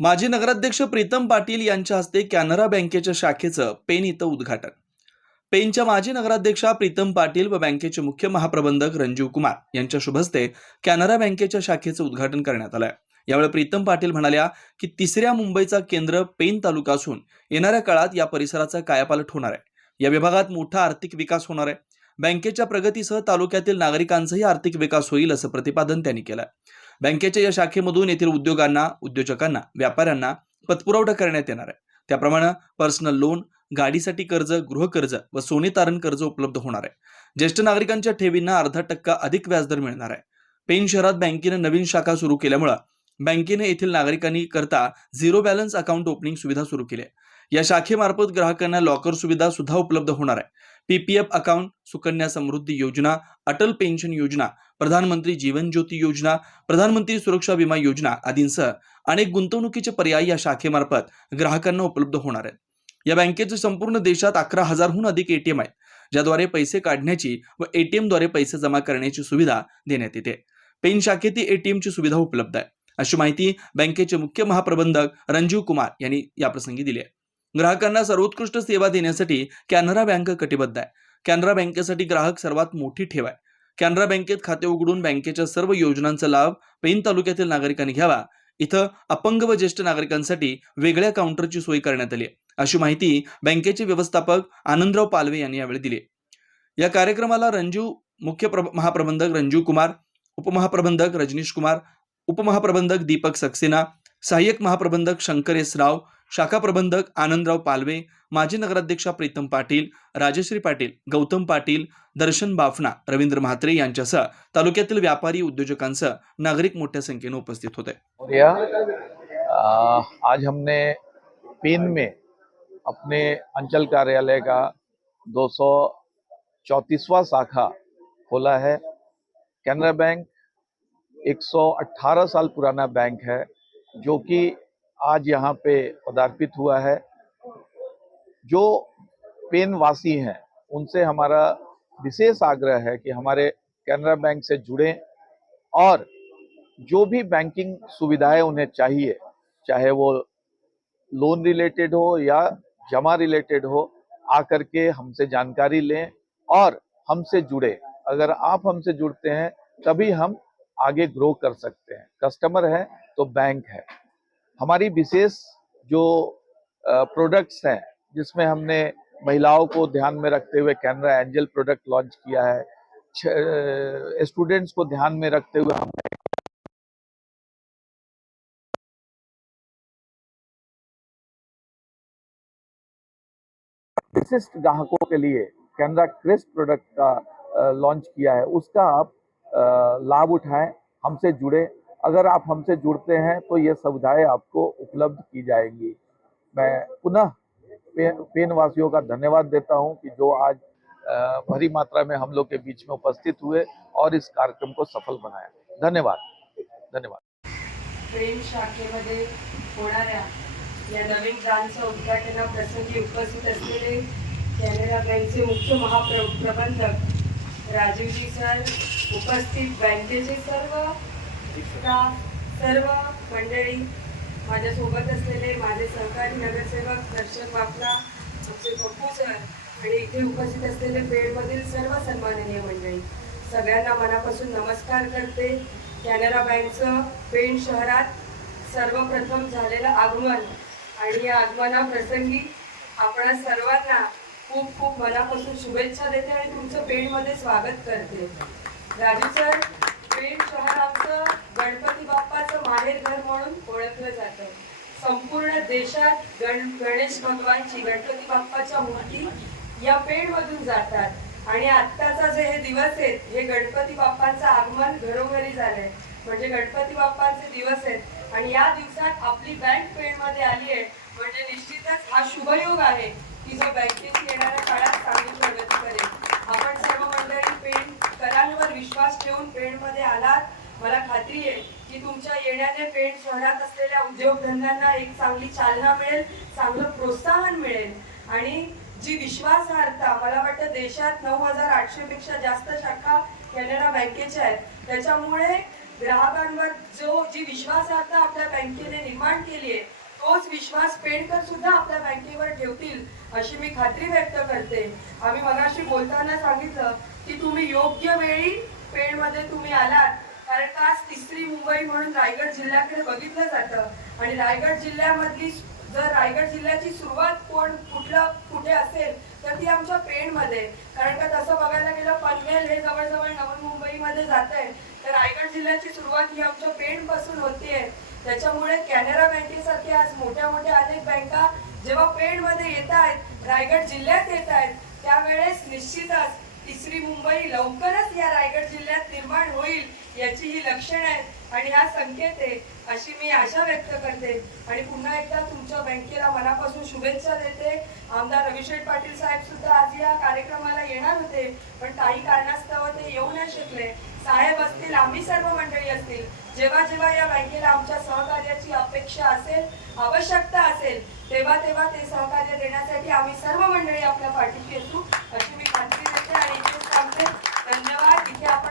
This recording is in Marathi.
माजी नगराध्यक्ष प्रीतम पाटील यांच्या हस्ते कॅनरा बँकेच्या शाखेचं पेन इथं उद्घाटन. पेनच्या माजी नगराध्यक्षा प्रीतम पाटील व बँकेचे मुख्य महाप्रबंधक रंजीव कुमार यांच्या शुभस्ते कॅनरा बँकेच्या शाखेचं उद्घाटन करण्यात आलंय. यावेळी प्रीतम पाटील म्हणाल्या की तिसऱ्या मुंबईचा केंद्र पेन तालुका असून येणाऱ्या काळात या परिसराचा कायापालट होणार आहे. या विभागात मोठा आर्थिक विकास होणार आहे. बँकेच्या प्रगतीसह तालुक्यातील नागरिकांचाही आर्थिक विकास होईल असं प्रतिपादन त्यांनी केलं बँकेच्या या शाखेमधून येथील उद्योगांना उद्योजकांना व्यापाऱ्यांना पतपुरवठा करण्यात येणार आहे. त्याप्रमाणे पर्सनल लोन गाडीसाठी कर्ज गृहकर्ज व सोने तारण कर्ज उपलब्ध होणार आहे. ज्येष्ठ नागरिकांच्या ठेवींना अर्धा टक्का अधिक व्याजदर मिळणार आहे. पेन शहरात बँकेने नवीन शाखा सुरू केल्यामुळं बँकेने येथील नागरिकांनी करता झिरो बॅलन्स अकाउंट ओपनिंग सुविधा सुरू केली आहे. या शाखेमार्फत ग्राहकांना लॉकर सुविधा सुद्धा उपलब्ध होणार आहे. पीपीएफ अकाउंट सुकन्या समृद्धी योजना अटल पेन्शन योजना प्रधानमंत्री जीवन ज्योती योजना प्रधानमंत्री सुरक्षा विमा योजना आदींसह अनेक गुंतवणुकीचे पर्याय या शाखेमार्फत ग्राहकांना उपलब्ध होणार आहेत. या बँकेचे संपूर्ण देशात अकरा हजारहून अधिक एटीएम आहेत ज्याद्वारे पैसे काढण्याची व एटीएमद्वारे पैसे जमा करण्याची सुविधा देण्यात येते. पेन शाखेतील एटीएमची सुविधा उपलब्ध आहे. अशी माहिती बँकेचे मुख्य महाप्रबंधक रंजीव कुमार यांनी याप्रसंगी दिली आहे. ग्राहकांना सर्वोत्कृष्ट सेवा देण्यासाठी कॅनरा बँक कटिबद्ध आहे. कॅनरा बँकेसाठी ग्राहक सर्वात मोठी ठेव आहे. कॅनरा बँकेत खाते उघडून बँकेच्या सर्व योजनांचा लाभ पेन तालुक्यातील नागरिकांनी घ्यावा. इथं अपंग व ज्येष्ठ नागरिकांसाठी वेगळ्या काउंटरची सोय करण्यात आली आहे. अशी माहिती बँकेचे व्यवस्थापक आनंदराव पालवे यांनी यावेळी दिली या कार्यक्रमाला रंजू मुख्य महाप्रबंधक रंजू कुमार उपमहाप्रबंधक रजनीश कुमार उपमहाप्रबंधक दीपक सक्सेना सहाय्यक महाप्रबंधक शंकर एस राव शाखा प्रबंधक आनंदराव पालवे माजी नगराध्यक्षा प्रीतम पाटील राजश्री पाटील गौतम पाटील दर्शन बाफना रवींद्र म्हात्रे यांच्यासह तालुक्यातील व्यापारी उद्योजकांसह नागरिक मोठ्या संख्येने उपस्थित होते. आज हमने पेन में अपने अंचल कार्यालय का दो सौ चौंतीसवां शाखा खोला है। कैनरा बैंक 118 साल पुराना बैंक है जो कि आज यहाँ पे पदार्पित हुआ है। जो पेन वासी हैं, उनसे हमारा विशेष आग्रह है कि हमारे कैनरा बैंक से जुड़ें और जो भी बैंकिंग सुविधाएँ उन्हें चाहिए, चाहे वो लोन रिलेटेड हो या जमा रिलेटेड हो, आकर के हमसे जानकारी लें और हमसे जुड़े। अगर आप हमसे जुड़ते हैं, तभी हम आगे ग्रो कर सकते हैं। कस्टमर है तो बैंक है। हमारी विशेष जो प्रोडक्ट्स हैं, जिसमें हमने महिलाओं को ध्यान में रखते हुए कैनरा एंजल प्रोडक्ट लॉन्च किया है स्टूडेंट्स को ध्यान में रखते हुए हमने विशिष्ट ग्राहकों के लिए कैनरा क्रेस्ट प्रोडक्ट का लॉन्च किया है, उसका आप लाभ उठाएँ, हमसे जुड़े अगर आप हमसे जुड़ते हैं तो ये सुविधाएँ आपको उपलब्ध की जाएँगी। मैं पुनः पेन वासियों का धन्यवाद देता हूँ कि जो आज भरी मात्रा में हम लोग के बीच में उपस्थित हुए और इस कार्यक्रम को सफल बनाया। धन्यवाद। धन्यवाद। ट्रेन शाखेमध्ये होणाऱ्या या नवीन ब्रांचच्या उद्घाटनाप्रसंगी उपस्थित असलेले कॅनरा बँकचे मुख्य महाप्रबंधक राजीवजी सर, उपस्थित बँकेचे सर्व का सर्व मंडळी माझ्यासोबत असलेले माझे सहकारी नगरसेवक दर्शन बापला आमचे पप्पू सर आणि इथे उपस्थित असलेले पेडमधील सर्व सन्माननीय मंडळी. सगळ्यांना मनापासून नमस्कार करते. कॅनरा बँकचं पेण शहरात सर्वप्रथम झालेलं आगमन आणि या आगमनाप्रसंगी आपण सर्वांना खूप खूप मनापासून शुभेच्छा देते आणि तुमचं पेणमध्ये स्वागत करते. राजू सर पेण शहर आमचं गणपती बाप्पाचं माहेर घर म्हणून ओळखलं जातं. संपूर्ण देशात गण गणेश भगवानची गणपती बाप्पाच्या मूर्ती या पेणमधून जातात. आणि आत्ताचा जे हे दिवस आहेत हे गणपती बाप्पांचं आगमन घरोघरी झालंय. म्हणजे गणपती बाप्पांचे दिवस आहेत. आणि या दिवसात आपली बँक पेणमध्ये आली आहे. म्हणजे निश्चितच हा शुभयोग आहे की जो बँकेची येणाऱ्या काळात चांगली प्रगती करेल आपण सर्व मंडळी पेण करांवर विश्वास ठेवून पेणमध्ये आलात मला खात्री आहे की तुमच्या येण्याने पेण शहरात असलेल्या उद्योगधंद्यांना एक चांगली चालना मिळेल चांगलं प्रोत्साहन मिळेल. आणि जी विश्वासार्हता मला वाटतं देशात नऊ हजार आठशे पेक्षा जास्त शाखा कॅनरा बँकेच्या आहेत. त्याच्यामुळे ग्राहकांवर जो जी विश्वासार्हता आपल्या बँकेने निर्माण केली आहे तोच विश्वास पेणकर सुद्धा आपल्या बँकेवर ठेवतील अशी मी खात्री व्यक्त करते. आम्ही मगाशी बोलताना सांगितलं की तुम्ही योग्य वेळी पेणमध्ये तुम्ही आलात कारण का आज तिसरी मुंबई म्हणून रायगड जिल्ह्याकडे बघितलं जातं. आणि रायगड जिल्ह्यामधली जर रायगड जिल्ह्याची सुरुवात कोण कुठलं कुठे असेल तर ती आमच्या पेणमध्ये. कारण का तसं बघायला गेलं पनवेल हे जवळजवळ नवी मुंबईमध्ये जात आहे तर रायगड जिल्ह्याची सुरुवात ही आमच्या पेणपासून होतीये. त्याच्यामुळे कॅनरा बँकेसारखे आज मोठ्या मोठ्या अनेक बँका जेव्हा पेणमध्ये येत आहेत रायगड जिल्ह्यात येत आहेत त्यावेळेस निश्चितच तिसरी मुंबई लवकरच या रायगड जिल्ह्यात निर्माण होईल. याची ही लक्षण आहेत. आणि हा संकेत आहे अशी मी आशा व्यक्त करते. आणि पुन्हा एकदा तुमच्या बँकेला मनापासून शुभेच्छा देते. आमदार रविशेठ पाटील साहेब सुद्धा आज या कार्यक्रमाला येणार होते पण काही कारणास्तव ते येऊ नाही शकले. साहेब असतील आम्ही सर्व मंडळी असतील. जेव्हा जेव्हा या बँकेला आमच्या सहकार्याची अपेक्षा असेल आवश्यकता असेल तेव्हा तेव्हा ते सहकार्य देण्यासाठी आम्ही सर्व मंडळी आपल्या पाठीशी असू अशी मी खात्री देते. आणि इथे सांगते धन्यवाद. इथे आपण